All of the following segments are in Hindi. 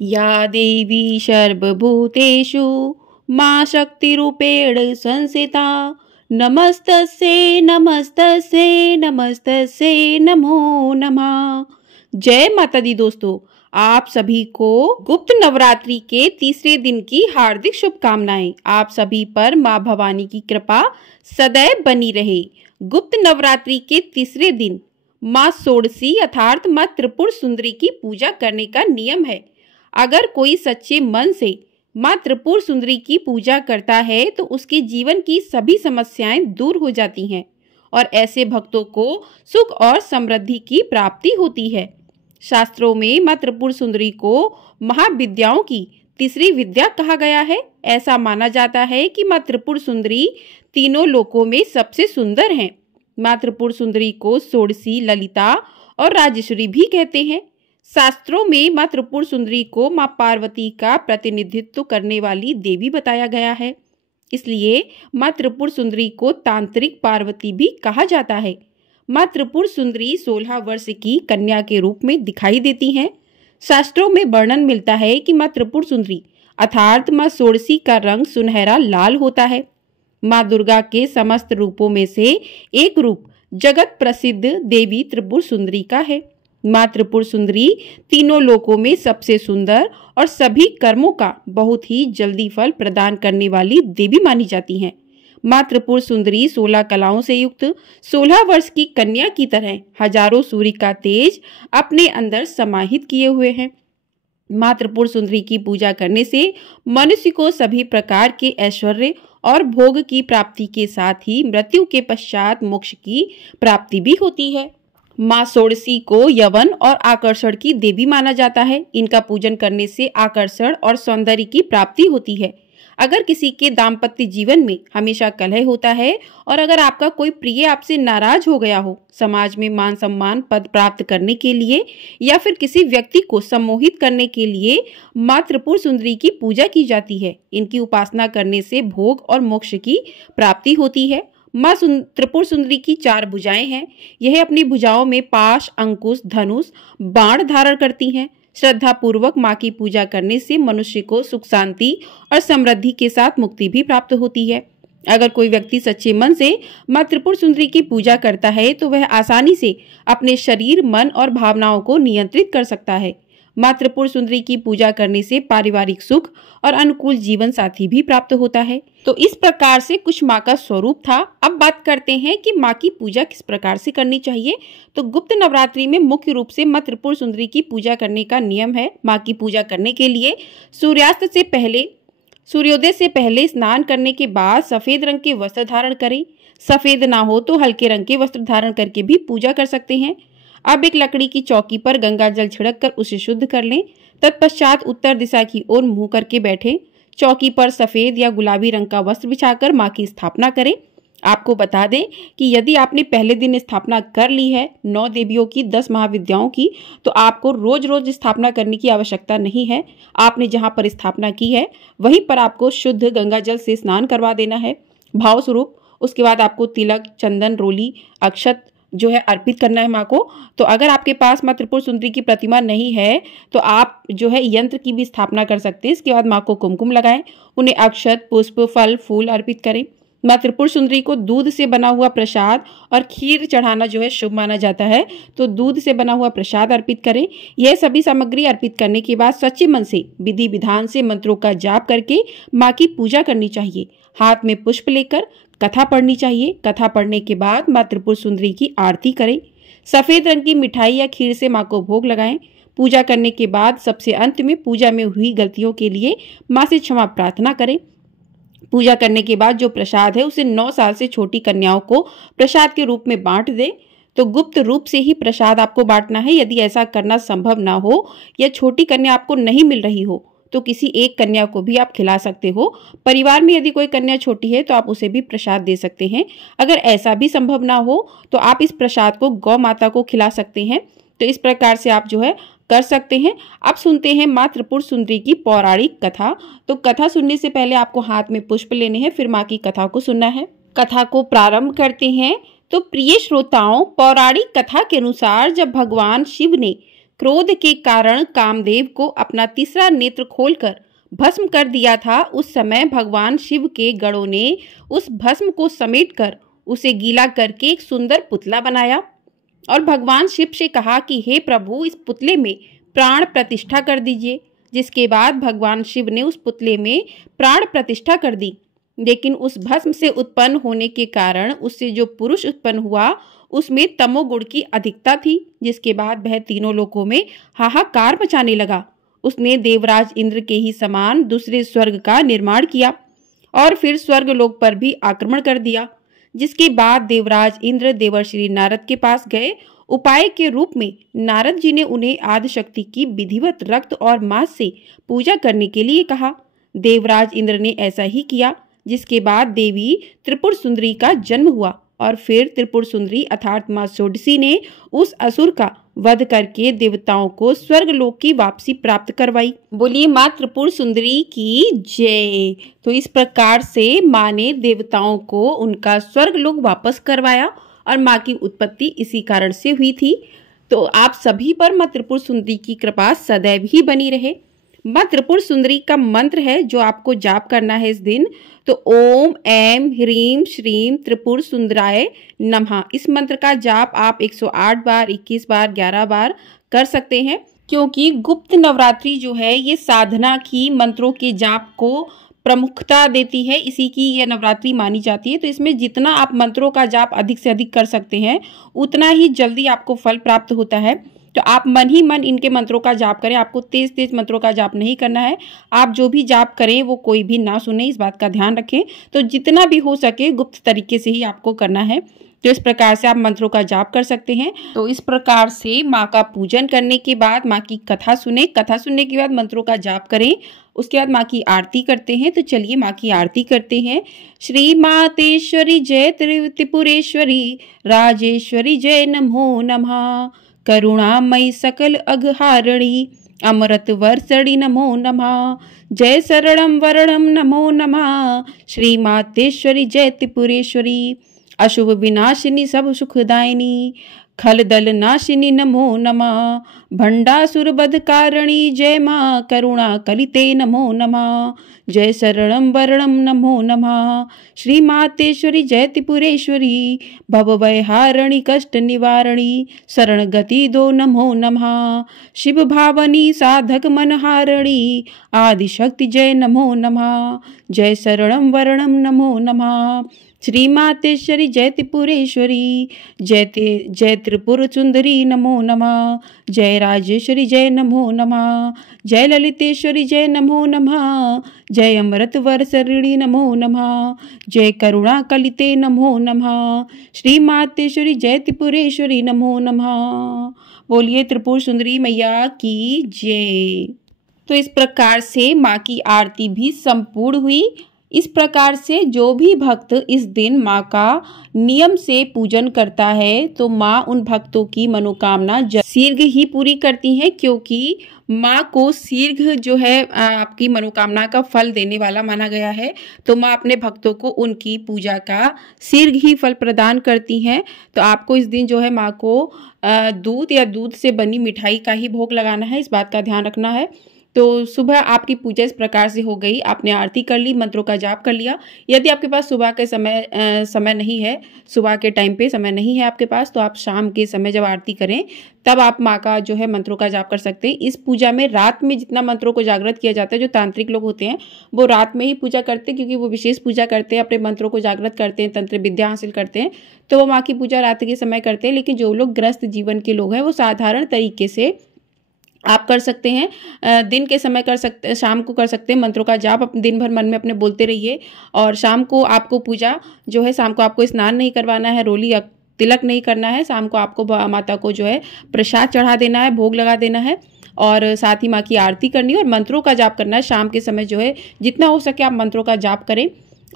या देवी सर्वभूतेषु मां शक्तिरूपेण संस्थिता नमस्तस्यै नमस्तस्यै नमस्तस्यै नमो नमः। जय माता दी। दोस्तों, आप सभी को गुप्त नवरात्रि के तीसरे दिन की हार्दिक शुभकामनाएं। आप सभी पर मां भवानी की कृपा सदैव बनी रहे। गुप्त नवरात्रि के तीसरे दिन मां षोडशी अर्थात मां त्रिपुर सुंदरी की पूजा करने का नियम है। अगर कोई सच्चे मन से मां त्रिपुर सुंदरी की पूजा करता है तो उसके जीवन की सभी समस्याएं दूर हो जाती हैं और ऐसे भक्तों को सुख और समृद्धि की प्राप्ति होती है। शास्त्रों में मां त्रिपुर सुंदरी को महाविद्याओं की तीसरी विद्या कहा गया है। ऐसा माना जाता है कि मां त्रिपुर सुंदरी तीनों लोकों में सबसे सुंदर हैं। मां त्रिपुर सुंदरी को षोडशी, ललिता और राजेश्वरी भी कहते हैं। शास्त्रों में मां त्रिपुर सुंदरी को मां पार्वती का प्रतिनिधित्व करने वाली देवी बताया गया है। इसलिए मां त्रिपुर सुंदरी को तांत्रिक पार्वती भी कहा जाता है। मां त्रिपुर सुंदरी 16 वर्ष की कन्या के रूप में दिखाई देती हैं। शास्त्रों में वर्णन मिलता है कि मां त्रिपुर सुंदरी अर्थात मां षोडशी का रंग सुनहरा लाल होता है। मां दुर्गा के समस्त रूपों में से एक रूप जगत प्रसिद्ध देवी त्रिपुर सुंदरी का है। मां त्रिपुर सुंदरी तीनों लोकों में सबसे सुंदर और सभी कर्मों का बहुत ही जल्दी फल प्रदान करने वाली देवी मानी जाती हैं। मां त्रिपुर सुंदरी 16 कलाओं से युक्त 16 वर्ष की कन्या की तरह हजारों सूर्य का तेज अपने अंदर समाहित किए हुए हैं। मां त्रिपुर सुंदरी की पूजा करने से मनुष्य को सभी प्रकार के ऐश्वर्य और भोग की प्राप्ति के साथ ही मृत्यु के पश्चात मोक्ष की प्राप्ति भी होती है। मां षोडशी को यवन और आकर्षण की देवी माना जाता है। इनका पूजन करने से आकर्षण और सौंदर्य की प्राप्ति होती है। अगर किसी के दाम्पत्य जीवन में हमेशा कलह होता है और अगर आपका कोई प्रिय आपसे नाराज हो गया हो, समाज में मान सम्मान पद प्राप्त करने के लिए या फिर किसी व्यक्ति को सम्मोहित करने के लिए मां त्रिपुर सुंदरी की पूजा की जाती है। इनकी उपासना करने से भोग और मोक्ष की प्राप्ति होती है। मां त्रिपुर सुंदरी की 4 भुजाएं हैं। यह अपनी भुजाओं में पाश, अंकुश, धनुष, बाण धारण करती हैं। श्रद्धा पूर्वक मां की पूजा करने से मनुष्य को सुख, शांति और समृद्धि के साथ मुक्ति भी प्राप्त होती है। अगर कोई व्यक्ति सच्चे मन से मां त्रिपुर सुंदरी की पूजा करता है तो वह आसानी से अपने शरीर, मन और भावनाओं को नियंत्रित कर सकता है। मां त्रिपुर सुंदरी की पूजा करने से पारिवारिक सुख और अनुकूल जीवन साथी भी प्राप्त होता है। तो इस प्रकार से कुछ मां का स्वरूप था। अब बात करते हैं कि मां की पूजा किस प्रकार से करनी चाहिए। तो गुप्त नवरात्रि में मुख्य रूप से मां त्रिपुर सुंदरी की पूजा करने का नियम है। मां की पूजा करने के लिए सूर्योदय से पहले स्नान करने के बाद सफेद रंग के वस्त्र धारण करें। सफेद ना हो तो हल्के रंग के वस्त्र धारण करके भी पूजा कर सकते हैं। अब एक लकड़ी की चौकी पर गंगा जल छिड़क कर उसे शुद्ध कर लें। तत्पश्चात उत्तर दिशा की ओर मुंह करके बैठें। चौकी पर सफेद या गुलाबी रंग का वस्त्र बिछाकर मां की स्थापना करें। आपको बता दें कि यदि आपने पहले दिन स्थापना कर ली है 9 देवियों की, 10 महाविद्याओं की, तो आपको रोज रोज स्थापना करने की आवश्यकता नहीं है। आपने जहां पर स्थापना की है वहीं पर आपको शुद्ध गंगा जल से स्नान करवा देना है भाव स्वरूप। उसके बाद आपको तिलक, चंदन, रोली, अक्षत जो है अर्पित करना है मां को। तो अगर आपके पास मां त्रिपुर सुंदरी की प्रतिमा नहीं है तो आप जो है यंत्र की भी स्थापना कर सकते हैं। इसके बाद मां को कुमकुम लगाएं, उन्हें अक्षत, पुष्प, फल, फूल अर्पित करें। मां त्रिपुर सुंदरी को दूध से बना हुआ प्रसाद और खीर चढ़ाना जो है शुभ माना जाता है, तो दूध से बना हुआ प्रसाद अर्पित करें। यह सभी सामग्री अर्पित करने के बाद सच्चे मन से विधि विधान से मंत्रों का जाप करके मां की पूजा करनी चाहिए। हाथ में पुष्प लेकर कथा पढ़नी चाहिए। कथा पढ़ने के बाद मां त्रिपुर सुंदरी की आरती करें। सफेद रंग की मिठाई या खीर से मां को भोग लगाएं। पूजा करने के बाद सबसे अंत में पूजा में हुई गलतियों के लिए मां से क्षमा प्रार्थना करें। पूजा करने के बाद जो प्रसाद है उसे 9 साल से छोटी कन्याओं को प्रसाद के रूप में बांट दें। तो गुप्त रूप से ही प्रसाद आपको बांटना है। यदि ऐसा करना संभव ना हो या छोटी कन्या आपको नहीं मिल रही हो तो किसी एक कन्या को भी आप खिला सकते हो। परिवार में यदि कोई कन्या छोटी है तो आप उसे भी प्रसाद दे सकते हैं। अगर ऐसा भी संभव ना हो तो आप इस प्रसाद को गौ माता को खिला सकते हैं। तो इस प्रकार से आप जो है कर सकते हैं। अब सुनते हैं मां त्रिपुर सुंदरी की पौराणिक कथा। तो कथा सुनने से पहले आपको हाथ में पुष्प लेने हैं, फिर मां की कथा को सुनना है। कथा को प्रारंभ करते हैं। तो प्रिय श्रोताओं, पौराणिक कथा के अनुसार जब भगवान शिव ने क्रोध के कारण कामदेव को अपना तीसरा नेत्र खोलकर भस्म कर दिया था, उस समय भगवान शिव के गणों ने उस भस्म को समेटकर उसे गीला करके एक सुंदर पुतला बनाया और भगवान शिव से कहा कि हे प्रभु, इस पुतले में प्राण प्रतिष्ठा कर दीजिए। जिसके बाद भगवान शिव ने उस पुतले में प्राण प्रतिष्ठा कर दी। लेकिन उस भस्म से उत्पन्न होने के कारण उससे जो पुरुष उत्पन्न हुआ उसमें तमोगुण की अधिकता थी, जिसके बाद वह तीनों लोकों में हाहाकार मचाने लगा। उसने देवराज इंद्र के ही समान दूसरे स्वर्ग का निर्माण किया और फिर स्वर्ग लोक पर भी आक्रमण कर दिया। जिसके बाद देवराज इंद्र देवर्षि नारद के पास गए। उपाय के रूप में नारद जी ने उन्हें आदिशक्ति की विधिवत रक्त और मांस से पूजा करने के लिए कहा। देवराज इंद्र ने ऐसा ही किया, जिसके बाद देवी त्रिपुर सुंदरी का जन्म हुआ और फिर त्रिपुर सुंदरी अर्थात मां षोडशी ने उस असुर का वध करके देवताओं को स्वर्ग लोक की वापसी प्राप्त करवाई। बोलिए मां त्रिपुर सुंदरी की जय। तो इस प्रकार से मां ने देवताओं को उनका स्वर्ग लोक वापस करवाया और मां की उत्पत्ति इसी कारण से हुई थी। तो आप सभी पर मां त्रिपुर सुंदरी की कृपा सदैव ही बनी रहे। मां त्रिपुर सुंदरी का मंत्र है जो आपको जाप करना है इस दिन। तो ओम ऐं ह्रीं श्रीं त्रिपुर सुंदराय नमः, इस मंत्र का जाप आप 108 बार, 21 बार, 11 बार कर सकते हैं, क्योंकि गुप्त नवरात्रि जो है ये साधना की मंत्रों के जाप को प्रमुखता देती है, इसी की यह नवरात्रि मानी जाती है। तो इसमें जितना आप मंत्रों का जाप अधिक से अधिक कर सकते हैं उतना ही जल्दी आपको फल प्राप्त होता है। तो आप मन ही मन इनके मंत्रों का जाप करें। आपको तेज तेज मंत्रों का जाप नहीं करना है। आप जो भी जाप करें वो कोई भी ना सुने, इस बात का ध्यान रखें। तो जितना भी हो सके गुप्त तरीके से ही आपको करना है। तो इस प्रकार से आप मंत्रों का जाप कर सकते हैं। तो इस प्रकार से माँ का पूजन करने के बाद माँ की कथा सुने, कथा सुनने के बाद मंत्रों का जाप करें, उसके बाद माँ की आरती करते हैं। तो चलिए माँ की आरती करते हैं। श्री मातेश्वरी जय त्रिपुरेश्वरी राजेश्वरी जय नमो नमः। करुणामयी सकल अघहारिणी अमृत वर्षणी नमो नमः। जय शरणम वरणम नमो नमः। श्री मातेश्वरी जय त्रिपुरेश्वरी अशुभ विनाशिनी सब सुखदायिनी खल दल नाशिनी नमो नमः। भंडासुर बध कारिणी जय माँ करुणा कलिते नमो नमः। जय शरणम वरणम नमो नमः। श्री मातेश्वरी जय त्रिपुरेश्वरी भवभयहारिणी कष्ट निवारणी शरण गति दो नमो नमः। शिव भावनी साधक मनहारिणी आदिशक्ति जय नमो नमः। जय शरणम वरणम नमो नमः। श्री मातेश्वरी जय त्रिपुरेश्वरी जय त्रिपुर सुंदरी नमो नमः। जय राजेश्वरी जय नमो नमः। जय ललितेश्वरी जय नमो नमः। जय अमृत वर्षणी नमो नमः। जय करुणा कलिते नमो नमः। श्री मातेश्वरी जय त्रिपुरेश्वरी नमो नमः। बोलिए त्रिपुर सुंदरी मैया की जय। तो इस प्रकार से माँ की आरती भी संपूर्ण हुई। इस प्रकार से जो भी भक्त इस दिन माँ का नियम से पूजन करता है तो माँ उन भक्तों की मनोकामना शीघ्र ही पूरी करती हैं, क्योंकि माँ को शीघ्र जो है आपकी मनोकामना का फल देने वाला माना गया है। तो माँ अपने भक्तों को उनकी पूजा का शीघ्र ही फल प्रदान करती हैं। तो आपको इस दिन जो है माँ को दूध या दूध से बनी मिठाई का ही भोग लगाना है, इस बात का ध्यान रखना है। तो सुबह आपकी पूजा इस प्रकार से हो गई। आपने आरती कर ली, मंत्रों का जाप कर लिया। यदि आपके पास सुबह के समय नहीं है, सुबह के टाइम पे समय नहीं है आपके पास, तो आप शाम के समय जब आरती करें तब आप माँ का जो है मंत्रों का जाप कर सकते हैं। इस पूजा में रात में जितना मंत्रों को जागृत किया जाता है, जो तांत्रिक लोग होते हैं वो रात में ही पूजा करते हैं, क्योंकि वो विशेष पूजा करते हैं, अपने मंत्रों को जागृत करते हैं, तंत्र विद्या हासिल करते हैं, तो वो माँ की पूजा रात के समय करते हैं। लेकिन जो लोग ग्रस्त जीवन के लोग हैं वो साधारण तरीके से आप कर सकते हैं। दिन के समय कर सकते हैं, शाम को कर सकते हैं। मंत्रों का जाप अपने दिन भर मन में अपने बोलते रहिए। और शाम को आपको पूजा जो है, शाम को आपको स्नान नहीं करवाना है, रोली या तिलक नहीं करना है। शाम को आपको माता को जो है प्रसाद चढ़ा देना है, भोग लगा देना है और साथ ही माँ की आरती करनी है और मंत्रों का जाप करना है। शाम के समय जो है जितना हो सके आप मंत्रों का जाप करें।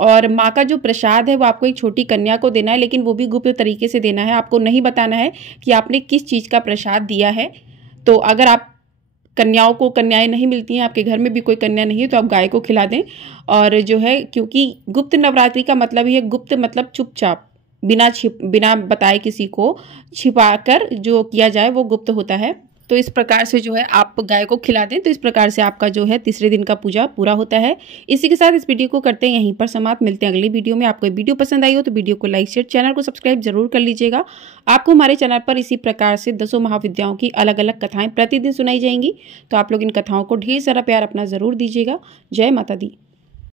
और माँ का जो प्रसाद है वो आपको एक छोटी कन्या को देना है, लेकिन वो भी गुप्त तरीके से देना है। आपको नहीं बताना है कि आपने किस चीज़ का प्रसाद दिया है। तो अगर आप कन्याएं नहीं मिलती हैं, आपके घर में भी कोई कन्या नहीं है, तो आप गाय को खिला दें। और जो है, क्योंकि गुप्त नवरात्रि का मतलब ही है, गुप्त मतलब चुपचाप, बिना बताए किसी को छिपाकर जो किया जाए वो गुप्त होता है। तो इस प्रकार से जो है आप गाय को खिला दें, तो इस प्रकार से आपका जो है तीसरे दिन का पूजा पूरा होता है। इसी के साथ इस वीडियो को करते हैं यहीं पर समाप्त। मिलते हैं अगली वीडियो में। आपको वीडियो पसंद आई हो तो वीडियो को लाइक शेयर, चैनल को सब्सक्राइब जरूर कर लीजिएगा। आपको हमारे चैनल पर इसी प्रकार से 10 महाविद्याओं की अलग अलग कथाएं प्रतिदिन सुनाई जाएंगी, तो आप लोग इन कथाओं को ढेर सारा प्यार अपना जरूर दीजिएगा। जय माता दी।